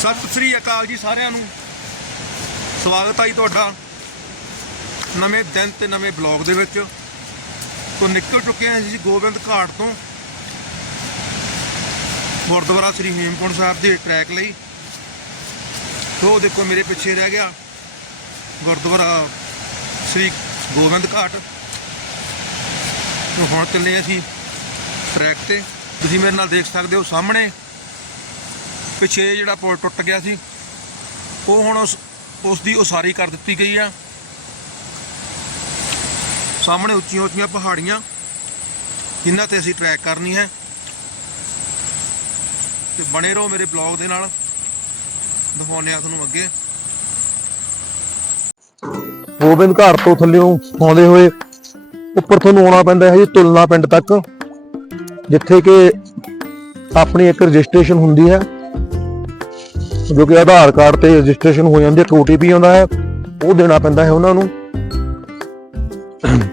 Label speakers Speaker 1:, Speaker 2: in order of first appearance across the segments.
Speaker 1: ਸਤਿ ਸ੍ਰੀ ਅਕਾਲ ਜੀ ਸਾਰਿਆਂ ਨੂੰ। ਸਵਾਗਤ ਹੈ ਜੀ ਤੁਹਾਡਾ ਨਵੇਂ ਦਿਨ ਤੇ ਨਵੇਂ ਬਲੌਗ ਦੇ ਵਿੱਚ। ਤੋਂ ਨਿਕਲ ਚੁੱਕੇ ਹਾਂ ਜੀ ਗੋਬਿੰਦ ਘਾਟ ਤੋਂ। ਗੁਰਦੁਆਰਾ ਸ੍ਰੀ ਹੇਮਕੁੰਟ ਸਾਹਿਬ ਦੇ ਟਰੈਕ ਲਈ। ਤੋਂ ਉਹ ਦੇਖੋ ਮੇਰੇ ਪਿੱਛੇ ਰਹਿ ਗਿਆ ਗੁਰਦੁਆਰਾ ਸ੍ਰੀ ਗੋਬਿੰਦ ਘਾਟ। ਹੁਣ ਚੱਲੇ ਅਸੀਂ ਟਰੈਕ ਤੇ। ਤੁਸੀਂ ਮੇਰੇ ਨਾਲ ਦੇਖ ਸਕਦੇ ਹੋ ਸਾਹਮਣੇ ਪਿੱਛੇ ਜਿਹੜਾ ਪੁਲ ਟੁੱਟ ਗਿਆ ਸੀ, ਉਹ ਹੁਣ ਉਸ ਉਸ ਦੀ ਉਸਾਰੀ ਕਰ ਦਿੱਤੀ ਗਈ ਆ। ਸਾਹਮਣੇ ਉੱਚੀਆਂ ਉੱਚੀਆਂ ਪਹਾੜੀਆਂ, ਜਿਨ੍ਹਾਂ ਤੇ ਅਸੀਂ ਟਰੈਕ ਕਰਨੀ ਹੈ। ਤੇ ਬਣੇ ਰਹੋ ਮੇਰੇ ਬਲੌਗ ਦੇ ਨਾਲ। ਦਿਖਾਉਂਦੇ ਆ ਤੁਹਾਨੂੰ ਅੱਗੇ।
Speaker 2: ਗੋਬਿੰਦ ਘਾਟ ਤੋਂ ਥੱਲਿਓਂ ਆਉਂਦੇ ਹੋਏ ਉੱਪਰ ਤੁਹਾਨੂੰ ਆਉਣਾ ਪੈਂਦਾ ਹੈ ਜੀ, ਤੁਲਨਾ ਪਿੰਡ ਤੱਕ, ਜਿੱਥੇ ਕਿ ਆਪਣੀ ਇੱਕ ਰਜਿਸਟ੍ਰੇਸ਼ਨ ਹੁੰਦੀ ਹੈ। ਜੋ ਕਿ ਆਧਾਰ ਕਾਰਡ ਤੇ ਰਜਿਸਟ੍ਰੇਸ਼ਨ ਹੋ ਜਾਂਦੀ ਹੈ ਇੱਕ OTP ਆਉਂਦਾ ਹੈ, ਉਹ ਦੇਣਾ ਪੈਂਦਾ ਹੈ ਉਹਨਾਂ ਨੂੰ।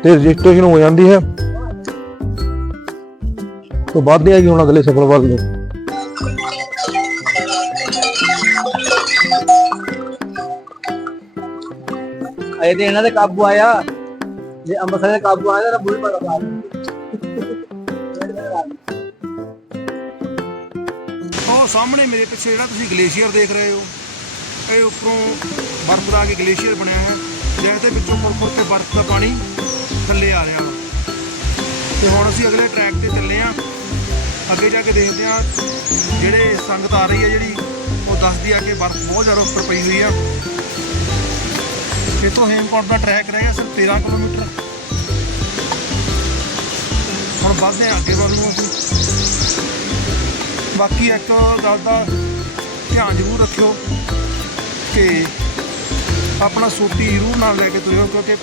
Speaker 2: ਤੇ ਰਜਿਸਟ੍ਰੇਸ਼ਨ ਹੋ ਜਾਂਦੀ ਹੈ। ਤੋਂ ਬਾਅਦ ਦੇ ਆਗੀ ਹੁਣ ਅਗਲੇ ਸਫਰ ਵੱਲ ਨੂੰ
Speaker 3: ਅਜੇ ਇਹਨਾਂ ਦੇ ਕਾਬੂ ਆਇਆ। ਜੇ ਅੰਮ੍ਰਿਤਸਰ ਦੇ ਕਾਬੂ ਆਇਆ, ਤਾਂ ਬੁਲ ਪੜਾ
Speaker 1: ਉਹ ਸਾਹਮਣੇ ਮੇਰੇ ਪਿੱਛੇ ਜਿਹੜਾ ਤੁਸੀਂ ਗਲੇਸ਼ੀਅਰ ਦੇਖ ਰਹੇ ਹੋ, ਇਹ ਉੱਪਰੋਂ ਬਰਫ਼ ਦਾ ਕੇ ਗਲੇਸ਼ੀਅਰ ਬਣਿਆ ਹੈ ਜਿਸ ਦੇ ਵਿੱਚੋਂ ਪੁਰ ਪੁਰ ਬਰਫ਼ ਦਾ ਪਾਣੀ ਥੱਲੇ ਆ ਰਿਹਾ। ਵਾ ਤੇ ਹੁਣ ਅਸੀਂ ਅਗਲੇ ਟਰੈਕ ਤੇ ਚੱਲੇ ਆ ਅੱਗੇ ਜਾ ਕੇ ਦੇਖਦੇ ਆ ਜਿਹੜੇ ਸੰਗਤ ਆ ਰਹੀ ਹੈ ਜਿਹੜੀ, ਉਹ ਦੱਸਦੀ ਆ ਕਿ ਬਰਫ਼ ਬਹੁਤ ਜ਼ਿਆਦਾ ਉੱਪਰ ਪਈ ਹੋਈ ਆ। ਇੱਥੋਂ ਹੇਮਕੁੰਟ ਦਾ ਟਰੈਕ ਰਹਿ ਗਿਆ ਸਿਰਫ 13 ਕਿਲੋਮੀਟਰ। ਹੁਣ ਵੱਧਦੇ ਆ ਅੱਗੇ ਵੱਲ ਨੂੰ ਅਸੀਂ। ਬਾਕੀ ਇੱਕ ਗੱਲ ਦਾ ਧਿਆਨ ਜ਼ਰੂਰ ਰੱਖਿਓ ਕਿ ਆਪਣਾ ਸੋਟੀ ਜ਼ਰੂਰ ਨਾਲ ਲੈ ਕੇ ਤੁਰਿਓ, ਕਿਉਂਕਿ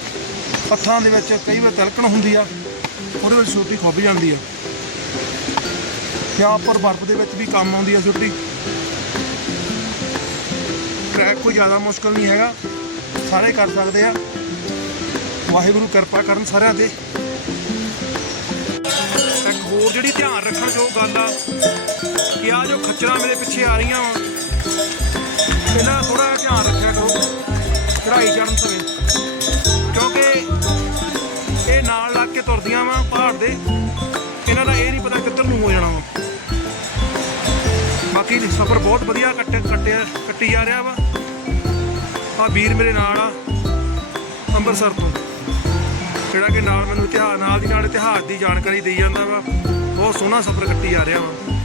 Speaker 1: ਪੱਥਰਾਂ ਦੇ ਵਿੱਚ ਕਈ ਵਾਰ ਤਿਲਕਣ ਹੁੰਦੀ ਆ, ਉਹਦੇ ਵਿੱਚ ਸੋਟੀ ਖੁੱਭ ਜਾਂਦੀ ਆ। ਜਾਂ ਉੱਪਰ ਬਰਫ਼ ਦੇ ਵਿੱਚ ਵੀ ਕੰਮ ਆਉਂਦੀ ਆ ਸੋਟੀ। ਟਰੈਕ ਕੋਈ ਜ਼ਿਆਦਾ ਮੁਸ਼ਕਲ ਨਹੀਂ ਹੈਗਾ, ਸਾਰੇ ਕਰ ਸਕਦੇ ਆ। ਵਾਹਿਗੁਰੂ ਕਿਰਪਾ ਕਰਨ ਸਾਰਿਆਂ ਤੇ। ਇੱਕ ਹੋਰ ਜਿਹੜੀ ਧਿਆਨ ਰੱਖਣ ਯੋਗ ਗੱਲ ਆ ਖੱਚਰਾਂ ਮੇਰੇ ਪਿੱਛੇ ਆ ਰਹੀਆਂ ਵਾ। ਇਹਨਾਂ ਦਾ ਥੋੜਾ ਧਿਆਨ ਰੱਖਿਆ ਕਰੋ ਚੜਾਈ ਚੜਨ ਸਮੇਂ। ਕਿਉਂਕਿ ਇਹ ਨਾਲ ਲੱਗ ਕੇ ਤੁਰਦੀਆਂ ਵਾ ਪਹਾੜ ਦੇ, ਇਹਨਾਂ ਦਾ ਇਹ ਨਹੀਂ ਪਤਾ ਕਿੱਧਰ ਨੂੰ ਹੋ ਜਾਣਾ ਵਾ। ਬਾਕੀ ਸਫ਼ਰ ਬਹੁਤ ਵਧੀਆ ਕੱਟੇ ਕੱਟਿਆ, ਕੱਟੀ ਜਾ ਰਿਹਾ ਵਾ। ਆ ਵੀਰ ਮੇਰੇ ਨਾਲ ਆ, ਅੰਮ੍ਰਿਤਸਰ ਤੋਂ। ਜਿਹੜਾ ਕਿ ਨਾਲ ਮੈਨੂੰ ਇਤਿਹਾਸ ਨਾਲ ਦੀ ਨਾਲ ਇਤਿਹਾਸ ਦੀ ਜਾਣਕਾਰੀ ਦੇਈ ਜਾਂਦਾ ਵਾ। ਬਹੁਤ ਸੋਹਣਾ ਸਫ਼ਰ ਕੱਟੀ ਜਾ ਰਿਹਾ ਵਾ।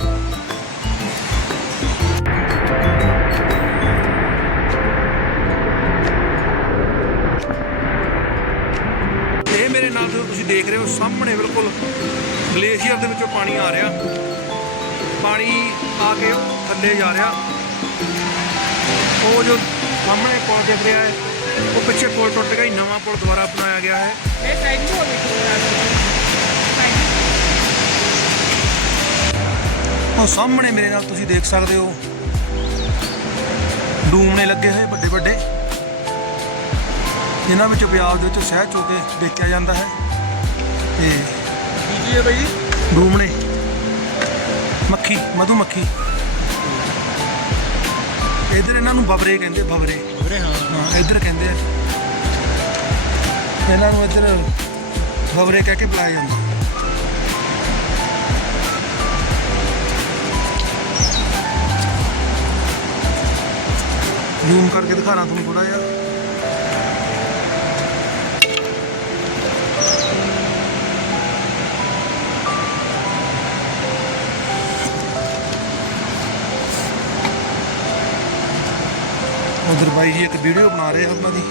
Speaker 1: ਦੇਖ ਰਹੇ ਹੋ ਸਾਹਮਣੇ ਬਿਲਕੁਲ ਗਲੇਸ਼ੀਅਰ ਦੇ ਵਿੱਚੋਂ ਪਾਣੀ ਆ ਰਿਹਾ। ਪਾਣੀ ਆ ਕੇ ਉਹ ਥੱਲੇ ਜਾ ਰਿਹਾ। ਉਹ ਜੋ ਸਾਹਮਣੇ ਪੁਲ ਦਿਖ ਰਿਹਾ ਹੈ ਉਹ ਪਿੱਛੇ ਪੁਲ ਟੁੱਟ ਗਿਆ ਨਵਾਂ ਪੁਲ ਦੁਬਾਰਾ ਬਣਾਇਆ ਗਿਆ ਹੈ।
Speaker 4: ਇਹ ਸਾਈਡ ਨੂੰ ਹੋਵੇ
Speaker 1: ਉਹ ਸਾਹਮਣੇ ਮੇਰੇ ਨਾਲ ਤੁਸੀਂ ਦੇਖ ਸਕਦੇ ਹੋ ਡੂਮਣੇ ਲੱਗੇ ਹੋਏ ਵੱਡੇ ਵੱਡੇ। ਇਹਨਾਂ ਵਿੱਚ ਪਿਆਜ਼ ਦੇ ਵਿੱਚ ਸ਼ਹਿਦ ਚੋ ਕੇ ਵੇਚਿਆ ਜਾਂਦਾ ਹੈ। ਤੇ
Speaker 4: ਹੈ
Speaker 1: ਡੂਮਣੇ ਮੱਖੀ ਮਧੂ ਮੱਖੀ। ਇਧਰ ਇਹਨਾਂ ਨੂੰ ਬਬਰੇ ਕਹਿੰਦੇ ਬਬਰੇ।
Speaker 4: ਵੀਰੇ ਹਾਂ।
Speaker 1: ਹਾਂ ਇਧਰ ਕਹਿੰਦੇ ਆ। ਇਹਨਾਂ ਨੂੰ ਇਧਰ ਬਬਰੇ ਕਹਿ ਕੇ ਬੁਲਾਇਆ ਜਾਂਦਾ। ਜ਼ੂਮ ਕਰਕੇ ਦਿਖਾਣਾ ਤੁਹਾਨੂੰ ਥੋੜਾ ਜਿਹਾ। ਉਧਰ ਜੀ ਇੱਕ ਵੀਡੀਓ ਬਣਾ ਰਹੇ ਆ ਉਹਨਾਂ ਦੀ,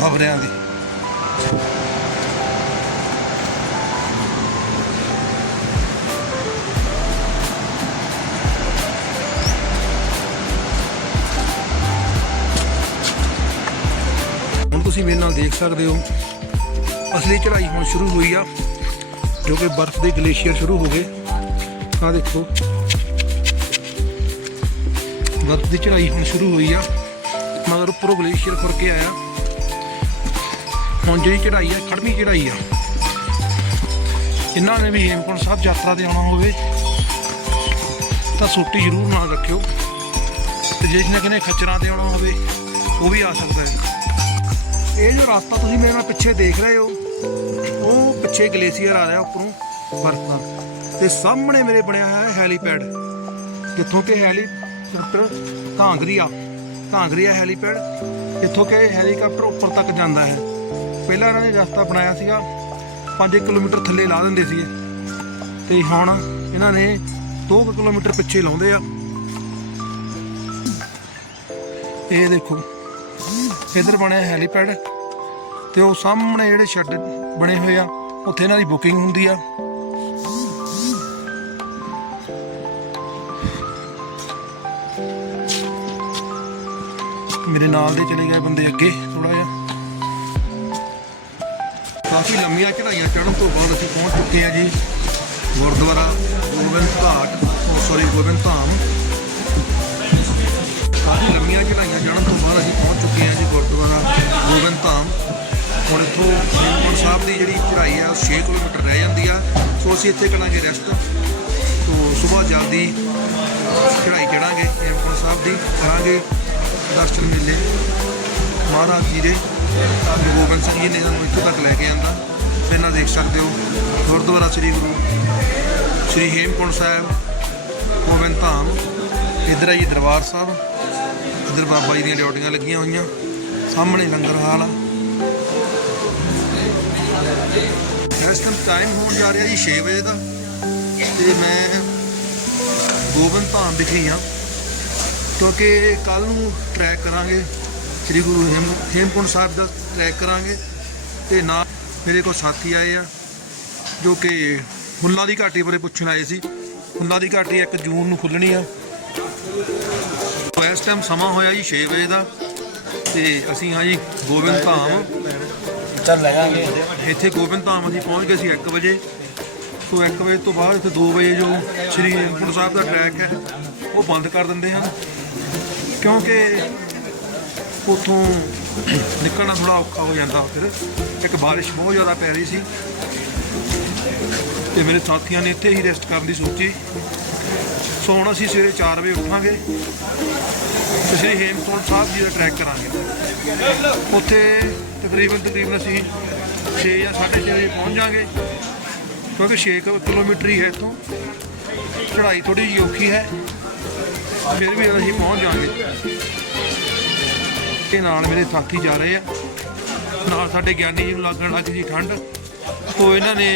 Speaker 1: ਬਬਰਿਆਂ ਦੀ। ਹੁਣ ਤੁਸੀਂ ਮੇਰੇ ਨਾਲ ਦੇਖ ਸਕਦੇ ਹੋ, ਅਸਲੀ ਚੜ੍ਹਾਈ ਹੁਣ ਸ਼ੁਰੂ ਹੋਈ ਆ, ਜੋ ਕਿ ਬਰਫ਼ ਦੇ ਗਲੇਸ਼ੀਅਰ ਸ਼ੁਰੂ ਹੋ ਗਏ। ਆ ਦੇਖੋ, ਬਰਫ਼ ਦੀ ਚੜ੍ਹਾਈ ਹੁਣ ਸ਼ੁਰੂ ਹੋਈ ਆ। ਮਗਰ ਉੱਪਰੋਂ ਗਲੇਸ਼ੀਅਰ ਫੁਰ ਕੇ ਆਇਆ। ਹੁਣ ਜਿਹੜੀ ਚੜ੍ਹਾਈ ਆ ਖੜਮੀ ਚੜਾਈ ਆ। ਇਹਨਾਂ ਨੇ ਵੀ ਹੇਮਕੁੰਟ ਸਾਹਿਬ ਯਾਤਰਾ ਤੇ ਆਉਣਾ ਹੋਵੇ, ਤਾਂ ਸੋਟੀ ਜ਼ਰੂਰ ਨਾਲ ਰੱਖਿਓ। ਤੇ ਜੇ ਜਿਹਨੇ ਕਿਨੇ ਖੱਚਰਾਂ ਤੇ ਆਉਣਾ ਹੋਵੇ, ਉਹ ਵੀ ਆ ਸਕਦਾ ਹੈ। ਇਹ ਜੋ ਰਸਤਾ ਤੁਸੀਂ ਮੇਰੇ ਨਾਲ ਪਿੱਛੇ ਦੇਖ ਰਹੇ ਹੋ, ਉਹ ਪਿੱਛੇ ਗਲੇਸ਼ੀਅਰ ਆ ਰਿਹਾ ਉੱਪਰੋਂ ਬਰਫ਼ ਦਾ ਤੇ ਸਾਹਮਣੇ ਮੇਰੇ ਬਣਿਆ ਹੋਇਆ ਹੈ ਹੈਲੀਪੈਡ। ਜਿੱਥੋਂ ਕਿ ਹੈਲੀਕਾਪਟਰ ਕਾਂਗਰੀਆ ਕਾਂਗਰੀਆ ਹੈਲੀਪੈਡ, ਇੱਥੋਂ ਕਿ ਹੈਲੀਕਾਪਟਰ ਉੱਪਰ ਤੱਕ ਜਾਂਦਾ ਹੈ। ਪਹਿਲਾਂ ਇਹਨਾਂ ਨੇ ਰਸਤਾ ਬਣਾਇਆ ਸੀਗਾ 5 ਕਿਲੋਮੀਟਰ ਥੱਲੇ ਲਾ ਦਿੰਦੇ ਸੀ ਤੇ ਹੁਣ ਇਹਨਾਂ ਨੇ 2 ਕਿਲੋਮੀਟਰ ਪਿੱਛੇ ਲਾਉਂਦੇ ਆ। ਇਹ ਦੇਖੋ, ਇਧਰ ਬਣਿਆ ਹੈਲੀਪੈਡ ਤੇ ਉਹ ਸਾਹਮਣੇ ਜਿਹੜੇ ਸ਼ੈੱਡ ਬਣੇ ਹੋਏ ਆ, ਉੱਥੇ ਇਹਨਾਂ ਦੀ ਬੁਕਿੰਗ ਹੁੰਦੀ ਆ। ਮੇਰੇ ਨਾਲ ਦੇ ਚਲੇ ਗਏ ਬੰਦੇ ਅੱਗੇ ਥੋੜਾ ਜਿਹਾ। ਕਾਫੀ ਲੰਮੀਆਂ ਚੜਾਈਆਂ ਚੜ੍ਹਨ ਤੋਂ ਬਾਅਦ ਅਸੀਂ ਪਹੁੰਚ ਚੁੱਕੇ ਆ ਜੀ ਗੁਰਦੁਆਰਾ ਗੋਬਿੰਦ ਘਾਟ ਸੌਰੀ ਗੋਬਿੰਦ ਧਾਮ। ਕਾਫੀ ਲੰਮੀਆਂ ਚੜਾਈਆਂ ਚੜ੍ਹਨ ਤੋਂ ਬਾਅਦ ਅਸੀਂ ਪਹੁੰਚ ਚੁੱਕੇ ਹਾਂ ਜੀ ਗੁਰਦੁਆਰਾ ਗੋਬਿੰਦ ਧਾਮ। ਹੁਣ ਇੱਥੋਂ ਹੇਮਕੁੰਟ ਸਾਹਿਬ ਦੀ ਜਿਹੜੀ ਚੜਾਈ ਆ, ਉਹ 6 ਕਿਲੋਮੀਟਰ ਰਹਿ ਜਾਂਦੀ ਆ। ਸੋ ਅਸੀਂ ਇੱਥੇ ਕਰਾਂਗੇ ਰੈਸਟ। ਤੋਂ ਸਵੇਰ ਜਲਦੀ ਚੜਾਈ ਚੜਾਂਗੇ ਹੇਮਕੁੰਟ ਸਾਹਿਬ ਦੀ। ਕਰਾਂਗੇ ਦਰਸ਼ਨ ਮੇਲੇ ਮਹਾਰਾਜ ਜੀ ਦੇ ਗੁਰੂ ਗੋਬਿੰਦ ਸਿੰਘ ਜੀ ਨੇ ਸਾਨੂੰ ਇੱਥੋਂ ਤੱਕ ਲੈ ਕੇ ਆਂਦਾ। ਪਹਿਲਾਂ ਦੇਖ ਸਕਦੇ ਹੋ, ਗੁਰਦੁਆਰਾ ਸ੍ਰੀ ਗੁਰੂ, ਸ੍ਰੀ ਹੇਮਕੁੰਟ ਸਾਹਿਬ, ਗੋਬਿੰਦ ਧਾਮ, ਇੱਧਰ ਆ ਜੀ ਦਰਬਾਰ ਸਾਹਿਬ, ਇੱਧਰ ਬਾਬਾ ਜੀ ਦੀਆਂ ਡਿਊਟੀਆਂ ਲੱਗੀਆਂ ਹੋਈਆਂ, ਸਾਹਮਣੇ ਲੰਗਰ ਹਾਲ ਆ। ਇਸ ਟਾਈਮ ਟਾਈਮ ਹੋਣ ਜਾ ਰਿਹਾ ਜੀ 6 ਵਜੇ ਦਾ, ਤੇ ਮੈਂ ਗੋਬਿੰਦ ਧਾਮ ਵਿਖੇ ਹਾਂ ਕਿਉਂਕਿ ਕੱਲ ਨੂੰ ਟਰੈਕ ਕਰਾਂਗੇ ਸ੍ਰੀ ਗੁਰੂ ਹੇਮ ਹੇਮਕੁੰਟ ਸਾਹਿਬ ਦਾ ਟਰੈਕ ਕਰਾਂਗੇ ਤੇ ਨਾਲ ਮੇਰੇ ਕੋਲ ਸਾਥੀ ਆਏ ਆ ਜੋ ਕਿ ਫੁੱਲਾਂ ਦੀ ਘਾਟੀ ਬਾਰੇ ਪੁੱਛਣ ਆਏ ਸੀ। ਫੁੱਲਾਂ ਦੀ ਘਾਟੀ 1 ਜੂਨ ਨੂੰ ਖੁੱਲਣੀ ਆ। ਇਸ ਟਾਈਮ ਸਮਾਂ ਹੋਇਆ ਜੀ 6 ਵਜੇ ਦਾ ਤੇ ਅਸੀਂ ਹਾਂ ਜੀ ਗੋਬਿੰਦ ਧਾਮ।
Speaker 3: ਚੱਲ ਲੈ ਜਾਾਂਗੇ
Speaker 1: ਇੱਥੇ ਗੋਬਿੰਦ ਧਾਮ ਅਸੀਂ ਪਹੁੰਚ ਗਏ ਸੀ 1 ਵਜੇ। ਸੋ 1 ਵਜੇ ਤੋਂ ਬਾਅਦ ਇੱਥੇ 2 ਵਜੇ ਜੋ ਸ੍ਰੀ ਹੇਮਕੁੰਟ ਸਾਹਿਬ ਦਾ ਟਰੈਕ ਹੈ ਉਹ ਬੰਦ ਕਰ ਦਿੰਦੇ ਹਨ। ਕਿਉਂਕਿ ਉਥੋਂ ਨਿਕਲਣਾ ਥੋੜਾ ਔਖਾ ਹੋ ਜਾਂਦਾ ਫਿਰ। ਇੱਕ ਬਾਰਿਸ਼ ਬਹੁਤ ਜ਼ਿਆਦਾ ਪੈ ਰਹੀ ਸੀ ਤੇ ਮੇਰੇ ਸਾਥੀਆਂ ਨੇ ਇੱਥੇ ਹੀ ਰੈਸਟ ਕਰਨ ਦੀ ਸੋਚੀ। ਸੋ ਹੁਣ ਅਸੀਂ ਸਵੇਰੇ 4 ਵਜੇ ਉੱਠਾਂਗੇ ਤੇ ਸ੍ਰੀ ਹੇਮਕੁੰਟ ਸਾਹਿਬ ਜੀ ਦਾ ਟਰੈਕ ਕਰਾਂਗੇ। ਉੱਥੇ ਤਕਰੀਬਨ ਤਕਰੀਬਨ ਅਸੀਂ 6 ਜਾਂ 6:30 ਵਜੇ ਪਹੁੰਚ ਜਾਾਂਗੇ। ਕਿਉਂਕਿ 6 ਕਿਲੋਮੀਟਰ ਹੀ ਹੈ ਇੱਥੋਂ। ਚੜ੍ਹਾਈ ਥੋੜੀ ਜਿਹੀ ਔਖੀ ਹੈ। ਫਿਰ ਵੀ ਅਸੀਂ ਪਹੁੰਚ ਜਾਾਂਗੇ ਤੇ ਨਾਲ ਮੇਰੇ ਸਾਥੀ ਜਾ ਰਹੇ ਆ। ਨਾਲ ਸਾਡੇ ਗਿਆਨੀ ਜੀ ਨੂੰ ਲੱਗਣ ਲੱਗ ਗਈ ਠੰਡ। ਤੋਂ ਇਹਨਾਂ ਨੇ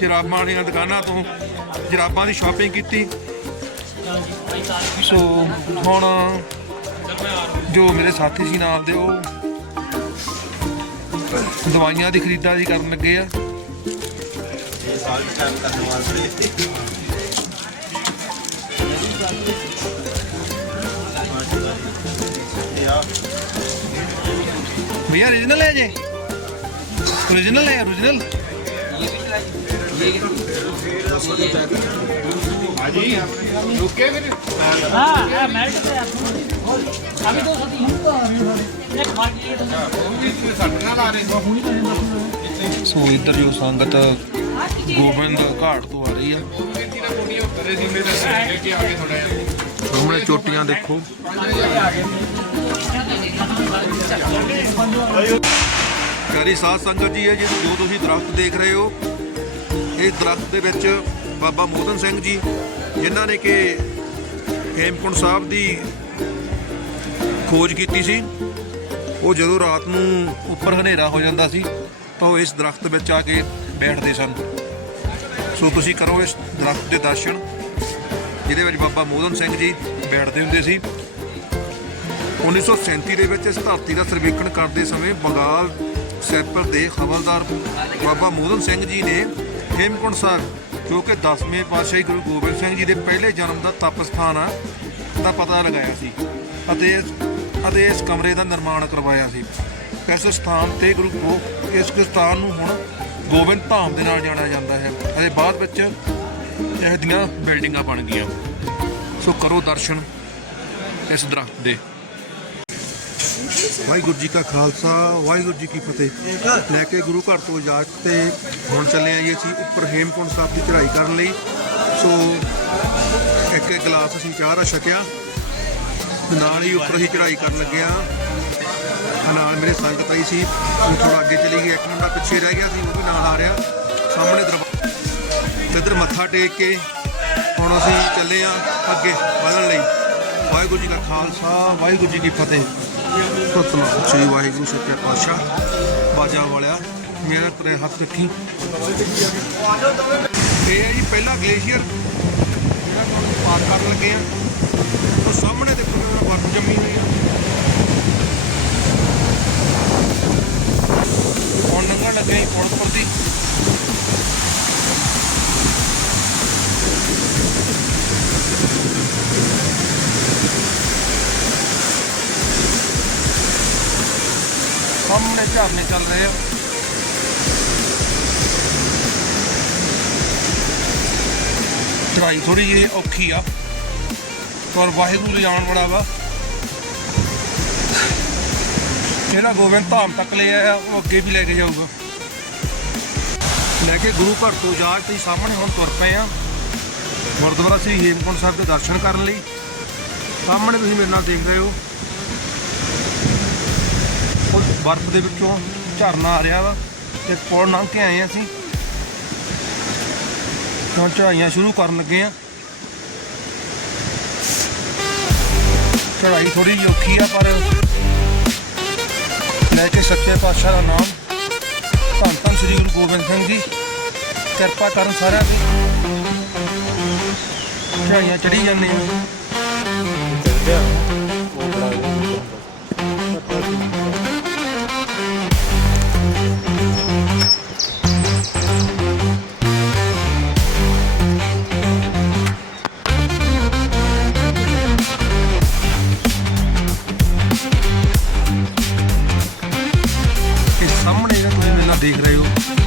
Speaker 1: ਜਰਾਬਾਂ ਵਾਲੀਆਂ ਦੁਕਾਨਾਂ ਤੋਂ ਜਰਾਬਾਂ ਦੀ ਸ਼ਾਪਿੰਗ ਕੀਤੀ। ਸੋ ਹੁਣ ਜੋ ਮੇਰੇ ਸਾਥੀ ਸੀ ਨਾਲ ਦੇ ਉਹ ਦਵਾਈਆਂ ਦੀ ਖਰੀਦਦਾਰੀ ਕਰਨ ਲੱਗੇ ਆ। भैया ओरिजिनल है जे ओरिजिनल है ओरिजिनल
Speaker 5: हाँ मैरिज पे अभी तो सती हूँ तो एक मार्केट
Speaker 1: ਸੋ ਇੱਧਰ ਜੋ ਸੰਗਤ ਗੋਬਿੰਦ ਘਾਟ ਤੋਂ ਆ ਰਹੀ ਆ ਸਾਹਮਣੇ ਚੋਟੀਆਂ ਦੇਖੋ ਪਿਆਰੀ ਸਾਧ ਸੰਗਤ ਜੀ, ਇਹ ਜੋ ਤੁਸੀਂ ਦਰਖਤ ਦੇਖ ਰਹੇ ਹੋ, ਇਹ ਦਰਖਤ ਦੇ ਵਿੱਚ ਬਾਬਾ ਮੋਹਨ ਸਿੰਘ ਜੀ, ਜਿਨ੍ਹਾਂ ਨੇ ਕਿ ਹੇਮਕੁੰਟ ਸਾਹਿਬ ਦੀ ਖੋਜ ਕੀਤੀ ਸੀ, ਉਹ ਜਦੋਂ ਰਾਤ ਨੂੰ ਉੱਪਰ ਹਨੇਰਾ ਹੋ ਜਾਂਦਾ ਸੀ, ਤਾਂ ਉਹ ਇਸ ਦਰਖਤ ਵਿੱਚ ਆ ਕੇ ਬੈਠਦੇ ਸਨ। ਸੋ ਤੁਸੀਂ ਕਰੋ ਇਸ ਦਰਖਤ ਦੇ ਦਰਸ਼ਨ, ਜਿਹਦੇ ਵਿੱਚ ਬਾਬਾ ਮੋਹਨ ਸਿੰਘ ਜੀ ਬੈਠਦੇ ਹੁੰਦੇ ਸੀ। 1937 ਦੇ ਵਿੱਚ ਇਸ ਧਰਤੀ ਦਾ ਸਰਵੇਖਣ ਕਰਦੇ ਸਮੇਂ ਬੰਗਾਲ ਸੈਪਰ ਦੇ ਹਵਲਦਾਰ ਬਾਬਾ ਮੋਹਨ ਸਿੰਘ ਜੀ ਨੇ ਹੇਮਕੁੰਟ ਸਾਹਿਬ, ਜੋ ਕਿ 10ਵੇਂ ਪਾਤਸ਼ਾਹੀ ਗੁਰੂ ਗੋਬਿੰਦ ਸਿੰਘ ਜੀ ਦੇ ਪਹਿਲੇ ਜਨਮ ਦਾ ਤਪ ਸਥਾਨ ਆ, ਦਾ ਪਤਾ ਲਗਾਇਆ ਸੀ ਅਤੇ ਇਸ- ਅਤੇ ਇਸ ਕਮਰੇ ਦਾ ਨਿਰਮਾਣ ਕਰਵਾਇਆ ਸੀ। ਇਸ ਸਥਾਨ ਤੇ ਗੁਰੂ ਗੋ, ਇਸ ਸਥਾਨ ਨੂੰ ਹੁਣ ਗੋਬਿੰਦ ਧਾਮ ਦੇ ਨਾਲ ਜਾਣਿਆ ਜਾਂਦਾ ਹੈ। ਅਤੇ ਬਾਅਦ ਵਿੱਚ ਇਹ ਦੀਆਂ ਬਿਲਡਿੰਗਾਂ ਬਣ ਗਈਆਂ। ਸੋ ਕਰੋ ਦਰਸ਼ਨ ਇਸ ਦਰਖਤ ਦੇ। ਵਾਹਿਗੁਰੂ ਜੀ ਕਾ ਖਾਲਸਾ, ਵਾਹਿਗੁਰੂ ਜੀ ਕੀ ਫਤਿਹ। ਲੈ ਕੇ ਗੁਰੂ ਘਰ ਤੋਂ ਇਜਾਜ਼ਤ ਤੇ ਹੁਣ ਚੱਲੇ ਜੀ ਅਸੀਂ ਉੱਪਰ ਹੇਮਕੁੰਟ ਸਾਹਿਬ ਦੀ ਚੜ੍ਹਾਈ ਕਰਨ ਲਈ। ਸੋ, ਇੱਕ ਇੱਕ ਗਲਾਸ ਅਸੀਂ ਚਾਹ ਦਾ ਛਕਿਆ। ਨਾਲ ਹੀ ਉੱਪਰ ਅਸੀਂ ਚੜ੍ਹਾਈ ਕਰਨ ਲੱਗੇ ਲੱਗਿਆ ਨਾਲ ਮੇਰੇ ਸੰਗਤ ਆਈ ਸੀ, ਉਹ ਥੋੜਾ ਅੱਗੇ ਚਲੀ ਗਈ, ਇੱਕ ਮੁੰਡਾ ਪਿੱਛੇ ਰਹਿ ਗਿਆ ਸੀ, ਉਹ ਵੀ ਨਾਲ ਆ ਰਿਹਾ। ਸਾਹਮਣੇ ਦਰਬਾਰ ਇੱਧਰ ਮੱਥਾ ਟੇਕ ਕੇ ਹੁਣ ਅਸੀਂ ਚੱਲੇ ਆ ਅੱਗੇ ਵਧਣ ਲਈ। ਵਾਹਿਗੁਰੂ ਜੀ ਕਾ ਖਾਲਸਾ, ਵਾਹਿਗੁਰੂ ਜੀ ਕੀ ਫਤਿਹ। ਸਤਨਾਮ ਸ੍ਰੀ ਵਾਹਿਗੁਰੂ ਸੱਚੇ ਪਾਤਸ਼ਾਹ, ਬਾਜਾ ਵਾਲਿਆ, ਮੇਰਾ ਤੇਰੇ ਹੱਥ ਰੱਖੀ। ਇਹ ਹੈ ਜੀ ਪਹਿਲਾ ਗਲੇਸ਼ੀਅਰ ਜਿਹੜਾ ਪਾਰ ਕਰਨ ਲੱਗੇ ਆ। ਉਹ ਸਾਹਮਣੇ ਦੇਖੋ ਕਿੰਨਾ ਬਰਫ਼ ਜੰਮੀ ਹੋਈ ਆ ਹੁਣ ਲੰਘਣ ਲੱਗੇ ਜੀ ਪੁਲ ਪਰ ਦੀ ਸਾਹਮਣੇ ਝਰਨੇ ਚੱਲ ਰਹੇ ਆ। ਚੜਾਈ ਥੋੜੀ ਜਿਹੀ ਔਖੀ ਆ, ਪਰ ਵਾਹਿਗੁਰੂ ਜਾਣ ਬੜਾ ਵਾ। ਜਿਹੜਾ ਗੋਬਿੰਦ ਧਾਮ ਤੱਕ ਲੈ ਆਇਆ, ਉਹ ਅੱਗੇ ਵੀ ਲੈ ਕੇ ਜਾਊਗਾ। ਲੈ ਕੇ ਗੁਰੂ ਘਰ ਤੋਂ ਜਾ ਕੇ ਸਾਹਮਣੇ ਹੁਣ ਤੁਰ ਪਏ ਆ। ਗੁਰਦੁਆਰਾ ਸ੍ਰੀ ਹੇਮਕੁੰਟ ਸਾਹਿਬ ਦੇ ਦਰਸ਼ਨ ਕਰਨ ਲਈ। ਸਾਹਮਣੇ ਤੁਸੀਂ ਮੇਰੇ ਨਾਲ ਦੇਖ ਰਹੇ ਹੋ। ਬਰਫ਼ ਦੇ ਵਿੱਚੋਂ ਝਰਨਾ ਆ ਰਿਹਾ ਵਾ ਤੇ ਪੁਲ ਲੰਘ ਕੇ ਆਏ ਹਾਂ ਅਸੀਂ। ਹੁਣ ਚੜਾਈਆਂ ਸ਼ੁਰੂ ਕਰਨ ਲੱਗੇ ਆ ਚੜਾਈ ਥੋੜੀ ਜਿਹੀ ਔਖੀ ਆ, ਪਰ ਲੈ ਕੇ ਸੱਚੇ ਪਾਤਸ਼ਾਹ ਦਾ ਨਾਮ। ਧੰਨ ਧੰਨ ਸ੍ਰੀ ਗੁਰੂ ਗੋਬਿੰਦ ਸਿੰਘ ਜੀ, ਕਿਰਪਾ ਕਰਨ ਸਾਰਿਆਂ ਦੀ। ਚੜਾਈਆਂ ਚੜੀ ਜਾਂਦੇ ਆ ਦੇਖ ਰਹੇ ਹੋ,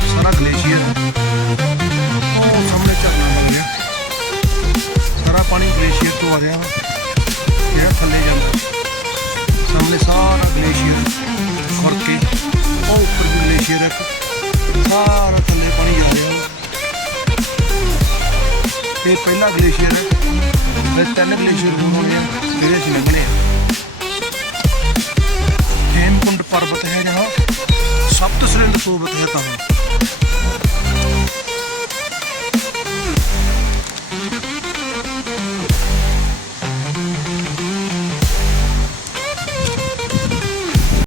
Speaker 1: ਸਾਰਾ ਗਲੇਸ਼ੀਅਰ। ਹੈ ਸਾਹਮਣੇ ਝਰਨਾ ਬਣ ਗਿਆ ਸਾਰਾ ਪਾਣੀ ਗਲੇਸ਼ੀਅਰ ਤੋਂ ਆ ਰਿਹਾ। ਜਿਹੜਾ ਥੱਲੇ ਜਾਂਦਾ। ਸਾਹਮਣੇ ਸਾਰਾ ਗਲੇਸ਼ੀਅਰ ਖੁਰ ਕੇ, ਉਹ ਉੱਪਰ ਵੀ ਗਲੇਸ਼ੀਅਰ ਹੈ। ਸਾਰਾ ਥੱਲੇ ਪਾਣੀ ਜਾ ਰਿਹਾ। ਇਹ ਪਹਿਲਾ ਗਲੇਸ਼ੀਅਰ ਹੈ। ਫਿਰ ਤਿੰਨ ਗਲੇਸ਼ੀਅਰ ਦੂਰ ਹੋ ਗਿਆ ਜਿਹੜੇ ਅਸੀਂ ਲੰਘਣੇ ਪਰਬਤ ਹੈ ਜਹਾਂ ਸਭ ਤੋਂ ਸੁਰਿੰਦ ਸੂਬਤ ਹੈ ਤਾਂ